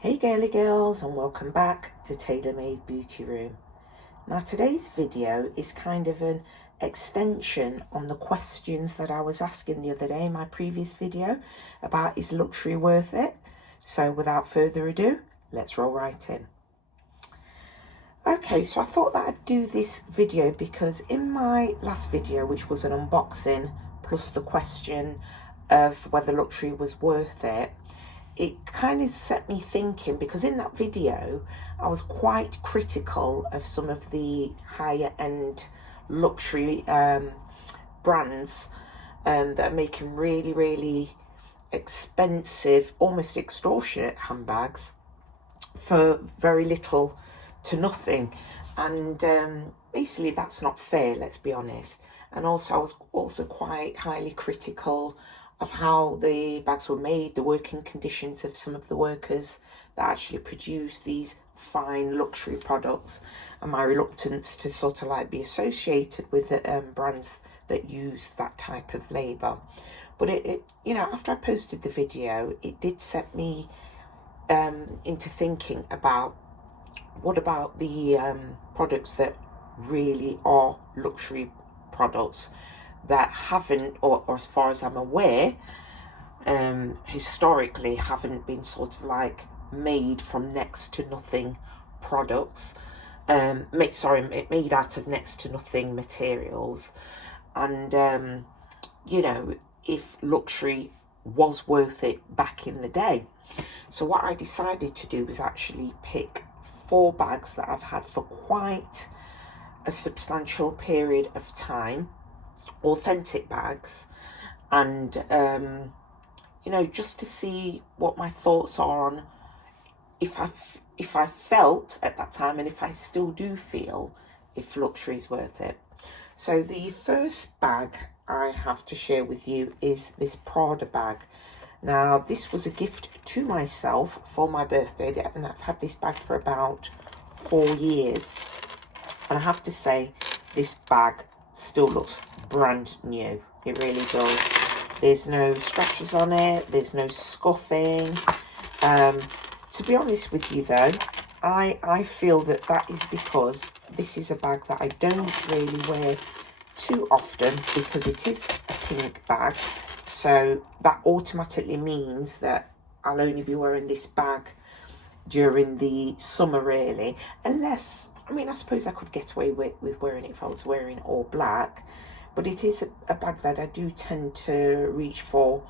Hey girly girls, and welcome back to Tailor Made Beauty Room. Now today's video is kind of an extension on the questions that I was asking the other day in my previous video about is luxury worth it? So without further ado, let's roll right in. Okay, so I thought that I'd do this video because in my last video, which was an unboxing plus the question of whether luxury was worth it, it kind of set me thinking, because in that video I was quite critical of some of the higher end luxury brands that are making really expensive, almost extortionate handbags for very little to nothing. And basically that's not fair, let's be honest. And also I was also quite highly critical of how the bags were made, the working conditions of some of the workers that actually produce these fine luxury products, and my reluctance to sort of like be associated with brands that use that type of labour. But it you know, after I posted the video, it did set me into thinking about what about the products that really are luxury products that haven't, or as far as I'm aware, historically haven't been sort of like made from next to nothing products, made out of next to nothing materials. And you know, if luxury was worth it back in the day. So what I decided to do was actually pick 4 bags that I've had for quite a substantial period of time, authentic bags, and you know, just to see what my thoughts are on if I felt at that time, and if I still do feel, if luxury is worth it. So the first bag I have to share with you is this Prada bag. Now this was a gift to myself for my birthday, and I've had this bag for about 4 years, and I have to say this bag still looks brand new. It really does. There's no scratches on it, there's no scuffing. To be honest with you though, I feel that is because this is a bag that I don't really wear too often, because it is a pink bag. So that automatically means that I'll only be wearing this bag during the summer really, unless, I mean, I suppose I could get away with wearing it if I was wearing it all black, but it is a bag that I do tend to reach for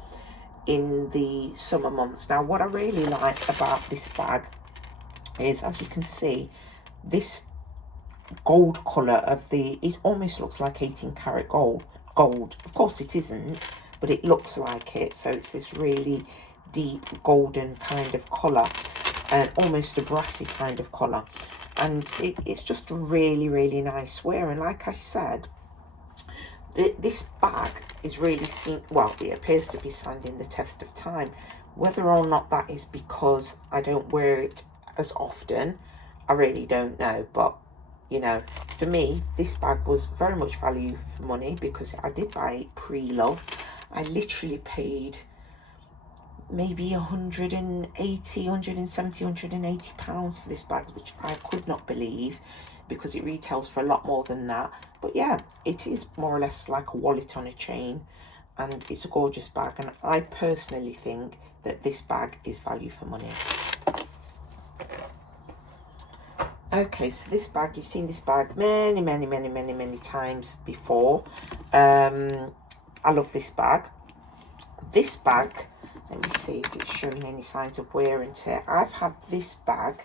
in the summer months. Now, what I really like about this bag is, as you can see, this gold colour of it almost looks like 18 karat gold. Of course it isn't, but it looks like it. So it's this really deep golden kind of colour, and almost a brassy kind of colour. And it's just really nice wear. And like I said, this bag is really it appears to be standing the test of time. Whether or not that is because I don't wear it as often, I really don't know. But you know, for me, this bag was very much value for money, because I did buy it pre-love. I literally paid maybe 170, 180 pounds for this bag, which I could not believe, because it retails for a lot more than that. But yeah, it is more or less like a wallet on a chain, and it's a gorgeous bag, and I personally think that this bag is value for money. Okay, so this bag, you've seen this bag many times before. I love this bag. This bag, let me see if it's showing any signs of wear and tear. I've had this bag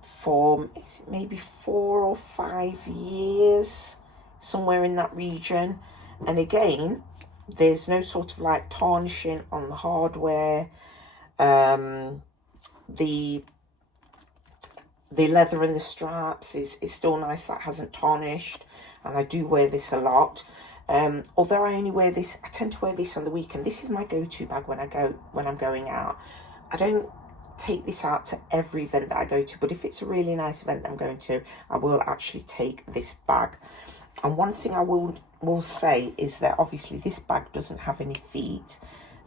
for maybe 4 or 5 years, somewhere in that region. And again, there's no sort of like tarnishing on the hardware. The leather and the straps is still nice. That hasn't tarnished, and I do wear this a lot. Although I tend to wear this on the weekend. This is my go-to bag when I'm going out. I don't take this out to every event that I go to, but if it's a really nice event that I'm going to, I will actually take this bag. And one thing I will say is that obviously this bag doesn't have any feet,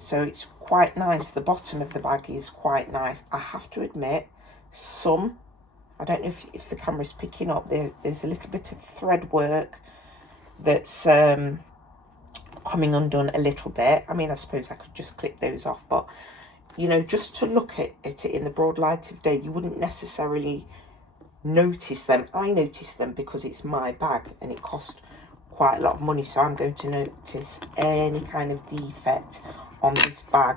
So it's quite nice. The bottom of the bag is quite nice. I have to admit, I don't know if the camera's picking up, there's a little bit of thread work that's coming undone a little bit. I mean, I suppose I could just clip those off, but you know, just to look at it in the broad light of day, you wouldn't necessarily notice them. I notice them because it's my bag and it cost quite a lot of money, so I'm going to notice any kind of defect on this bag.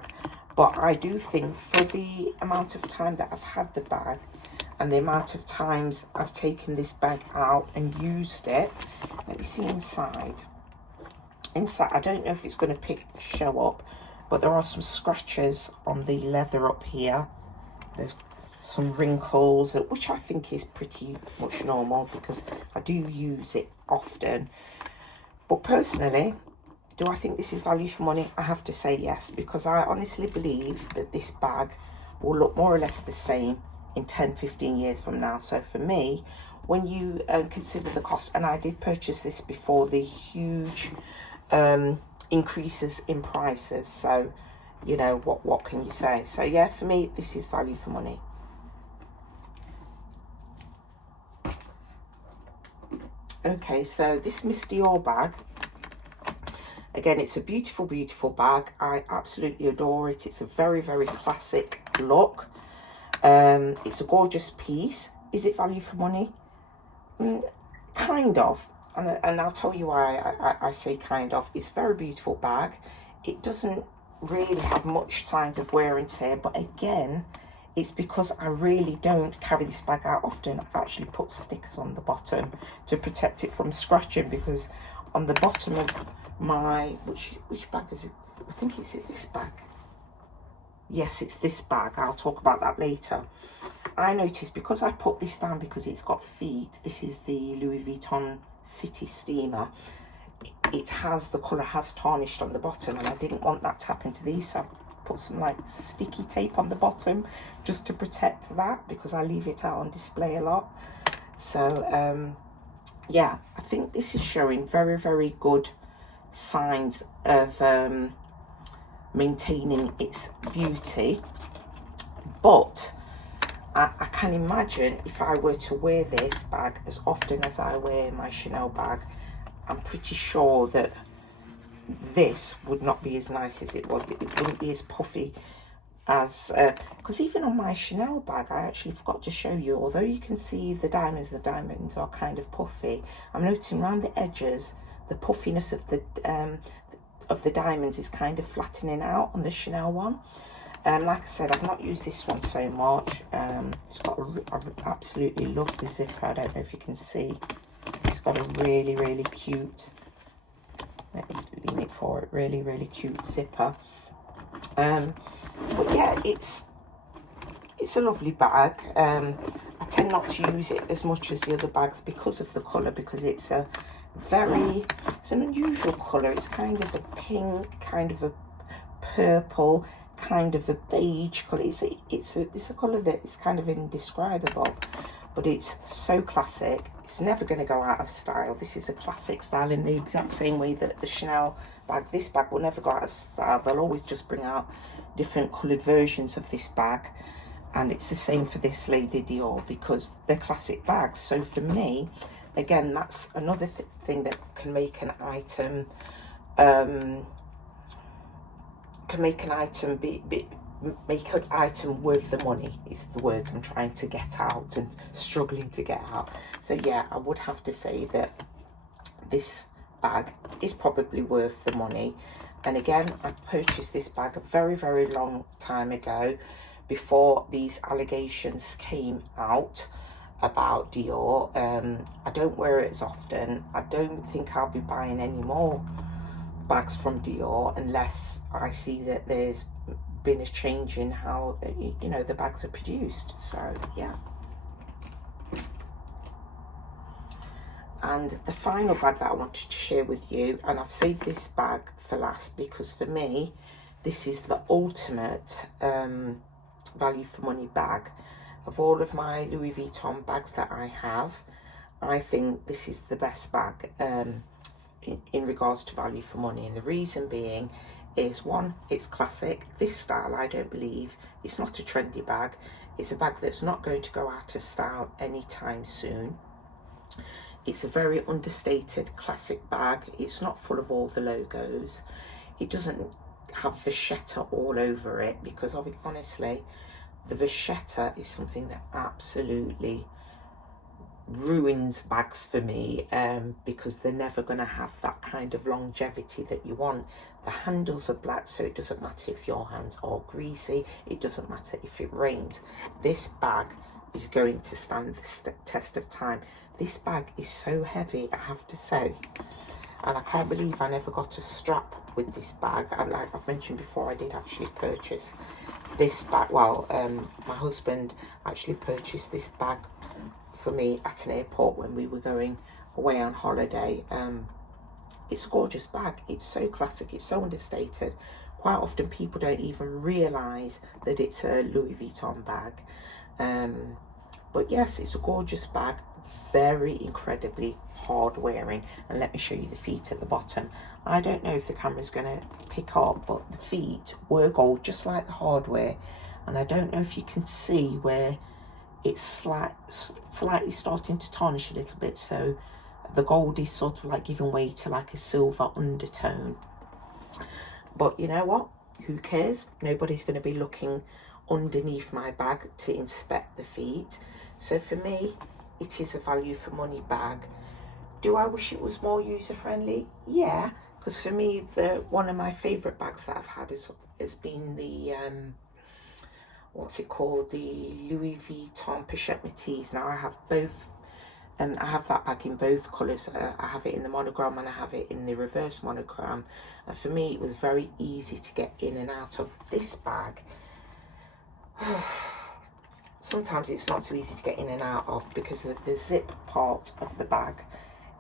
But I do think for the amount of time that I've had the bag and the amount of times I've taken this bag out and used it, let me see inside. Inside, I don't know if it's going to show up, but there are some scratches on the leather up here. There's some wrinkles, which I think is pretty much normal because I do use it often. But personally, do I think this is value for money? I have to say yes, because I honestly believe that this bag will look more or less the same in 10-15 years from now. So for me, when you consider the cost, and I did purchase this before the huge increases in prices, so you know, what can you say? So yeah, for me, this is value for money. Okay, so this Miss Dior bag, again, it's a beautiful, beautiful bag. I absolutely adore it. It's a very, very classic look. It's a gorgeous piece. Is it value for money? Kind of. And I'll tell you why I say kind of. It's a very beautiful bag. It doesn't really have much signs of wear and tear, but again, it's because I really don't carry this bag out often. I've actually put stickers on the bottom to protect it from scratching, because on the bottom of my, which bag is it? I think it's this bag. Yes, it's this bag. I'll talk about that later. I noticed, because I put this down because it's got feet, this is the Louis Vuitton City Steamer. It has, the colour has tarnished on the bottom, and I didn't want that to happen to these, so I put some like sticky tape on the bottom just to protect that, because I leave it out on display a lot. So yeah, I think this is showing very, very good signs of maintaining its beauty. But I can imagine if I were to wear this bag as often as I wear my Chanel bag, I'm pretty sure that this would not be as nice as it was. It wouldn't be as puffy as, because even on my Chanel bag, I actually forgot to show you, although you can see the diamonds are kind of puffy, I'm noticing around the edges, the puffiness of the diamonds is kind of flattening out on the Chanel one. Like I said, I've not used this one so much. It's got I absolutely love the zipper. I don't know if you can see. It's got a really, really cute, let me lean it forward, really, really cute zipper. But yeah, it's a lovely bag. I tend not to use it as much as the other bags because of the colour, because it's an unusual colour. It's kind of a pink, kind of a purple, kind of a beige colour. It's a colour that is kind of indescribable, but it's so classic. It's never going to go out of style. This is a classic style in the exact same way that the Chanel bag, this bag, will never go out of style. They'll always just bring out different coloured versions of this bag, and it's the same for this Lady Dior, because they're classic bags. So for me, again, that's another thing that can make an item make an item worth the money, is the words I'm trying to get out and struggling to get out. So yeah, I would have to say that this bag is probably worth the money. And again, I purchased this bag a very, very long time ago, before these allegations came out about Dior. I don't wear it as often. I don't think I'll be buying any more bags from Dior unless I see that there's been a change in how, you know, the bags are produced. So yeah. And the final bag that I wanted to share with you, and I've saved this bag for last, because for me this is the ultimate value for money bag. Of all of my Louis Vuitton bags that I have, I think this is the best bag in regards to value for money. And the reason being is, one, it's classic. This style, I don't believe, it's not a trendy bag. It's a bag that's not going to go out of style anytime soon. It's a very understated classic bag. It's not full of all the logos. It doesn't have vachetta all over it, because honestly, the vachetta is something that absolutely ruins bags for me, because they're never going to have that kind of longevity that you want. The handles are black, so it doesn't matter if your hands are greasy, it doesn't matter if it rains. This bag is going to stand the test of time. This bag is so heavy, I have to say, and I can't believe I never got a strap with this bag. And like I've mentioned before, I did actually purchase this bag. Well, my husband actually purchased this bag for me at an airport when we were going away on holiday. It's a gorgeous bag. It's so classic, it's so understated. Quite often people don't even realise that it's a Louis Vuitton bag. But yes, it's a gorgeous bag, very incredibly hard wearing. And let me show you the feet at the bottom. I don't know if the camera's going to pick up, but the feet were gold, just like the hardware. And I don't know if you can see where it's slightly starting to tarnish a little bit, so the gold is sort of like giving way to like a silver undertone. But you know what, who cares? Nobody's going to be looking underneath my bag to inspect the feet. So for me, it is a value for money bag. Do I wish it was more user friendly? Yeah, because for me, one of my favorite bags that I've had has been the what's it called, the Louis Vuitton Pochette Métis. Now I have both, and I have that bag in both colours. I have it in the monogram and I have it in the reverse monogram. And for me, it was very easy to get in and out of this bag. Sometimes it's not so easy to get in and out of because of the zip part of the bag.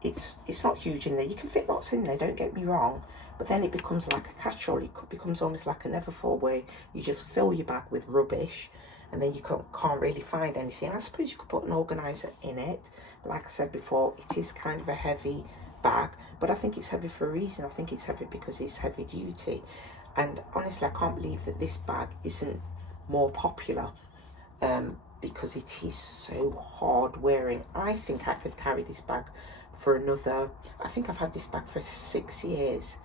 It's not huge in there. You can fit lots in there, don't get me wrong, but then it becomes like a catch-all. It becomes almost like a Neverfull, where you just fill your bag with rubbish and then you can't really find anything. I suppose you could put an organiser in it, but like I said before, it is kind of a heavy bag, but I think it's heavy for a reason. I think it's heavy because it's heavy duty. And honestly, I can't believe that this bag isn't more popular, because it is so hard wearing. I think I could carry this bag for another, I think I've had this bag for 6 years,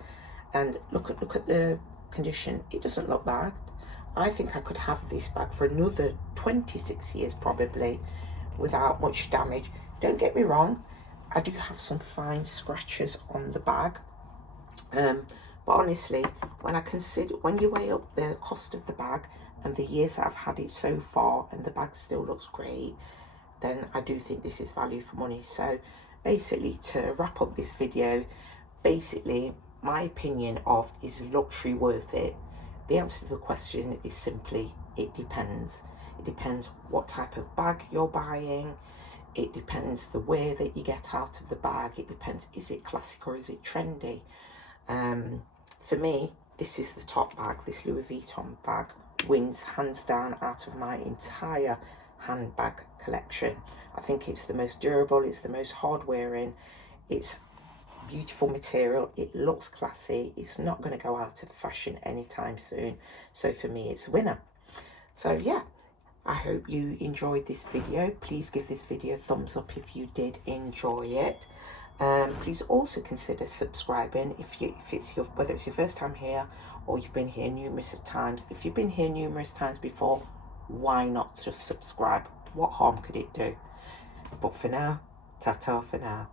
and look at the condition. It doesn't look bad. I think I could have this bag for another 26 years probably without much damage. Don't get me wrong, I do have some fine scratches on the bag, but honestly, when you weigh up the cost of the bag and the years that I've had it so far, and the bag still looks great, then I do think this is value for money. So basically, to wrap up this video, basically my opinion of, is luxury worth it? The answer to the question is simply, it depends. It depends what type of bag you're buying. It depends the wear that you get out of the bag. It depends, is it classic or is it trendy? For me, this is the top bag. This Louis Vuitton bag wins hands down out of my entire handbag collection. I think it's the most durable, it's the most hard wearing, it's beautiful material, it looks classy, it's not going to go out of fashion anytime soon. So for me, it's a winner. So yeah, I hope you enjoyed this video. Please give this video a thumbs up if you did enjoy it. Please also consider subscribing whether it's your first time here or you've been here numerous times. If you've been here numerous times before, why not just subscribe? What harm could it do? But for now, ta-ta for now.